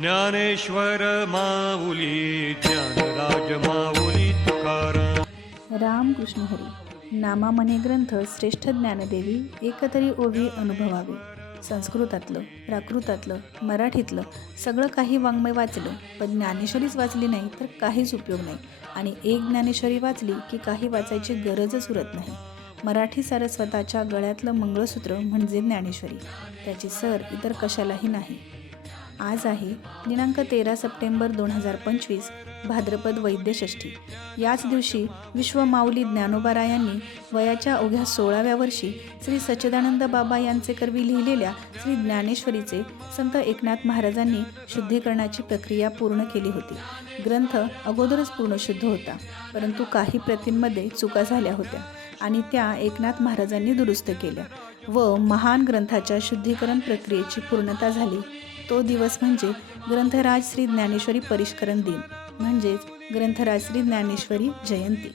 ज्ञानेश्वर माऊली ज्ञानराज माऊली तुकाराम. रामकृष्ण हरी नामा मने ग्रंथ श्रेष्ठ ज्ञानदेवी एकतरी ओवी अनुभवावी. संस्कृतातलं प्राकृतातलं मराठीतलं सगळं काही वाङ्मय वाचलं पण ज्ञानेश्वरीच वाचली नाही तर काहीच उपयोग नाही. आणि एक ज्ञानेश्वरी वाचली की काही वाचायची गरजच उरत नाही. मराठी सारस्वताच्या गळ्यातलं मंगळसूत्र म्हणजे ज्ञानेश्वरी. त्याची सर इतर कशालाही नाही. आज आहे दिनांक तेरा सप्टेंबर दोन हजार पंचवीस भाद्रपद वैद्यषष्ठी. याच दिवशी विश्व माऊली ज्ञानोबारायांनी वयाच्या अवघ्या सोळाव्या वर्षी श्री सच्चिदानंद बाबा यांचे करवी लिहिलेल्या श्री ज्ञानेश्वरीचे संत एकनाथ महाराजांनी शुद्धीकरणाची प्रक्रिया पूर्ण केली होती. ग्रंथ अगोदरच पूर्ण शुद्ध होता परंतु काही प्रतींमध्ये चुका झाल्या होत्या आणि त्या एकनाथ महाराजांनी दुरुस्त केल्या व महान ग्रंथाच्या शुद्धीकरण प्रक्रियेची पूर्णता झाली. तो दिवस म्हणजे ग्रंथराज श्री ज्ञानेश्वरी परिष्करण दिन म्हणजेच ग्रंथराज श्री ज्ञानेश्वरी जयंती.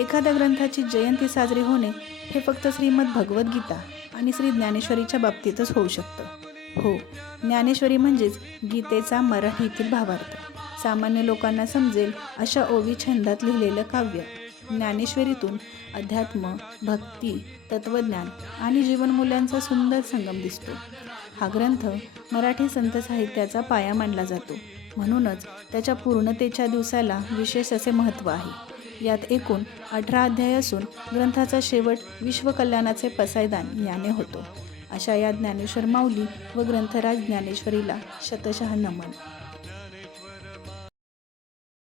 एखाद्या ग्रंथाची जयंती साजरी होणे हे फक्त श्रीमद भगवद्गीता आणि श्री ज्ञानेश्वरीच्या बाबतीतच होऊ शकतं. हो ज्ञानेश्वरी म्हणजेच गीतेचा मराठीतील भावार्थ. सामान्य लोकांना समजेल अशा ओवी छंदात लिहिलेलं काव्य. ज्ञानेश्वरीतून अध्यात्म भक्ती तत्त्वज्ञान आणि जीवनमूल्यांचा सुंदर संगम दिसतो. हा ग्रंथ मराठी संत साहित्याचा पाया मानला जातो. म्हणूनच त्याच्या पूर्णतेच्या दिवसाला विशेष असे महत्त्व आहे. यात एकूण अठरा अध्याय असून ग्रंथाचा शेवट विश्वकल्याणाचे पसायदान याने होतो. अशा या ज्ञानेश्वर माऊली व ग्रंथराज ज्ञानेश्वरीला शतशः नमन.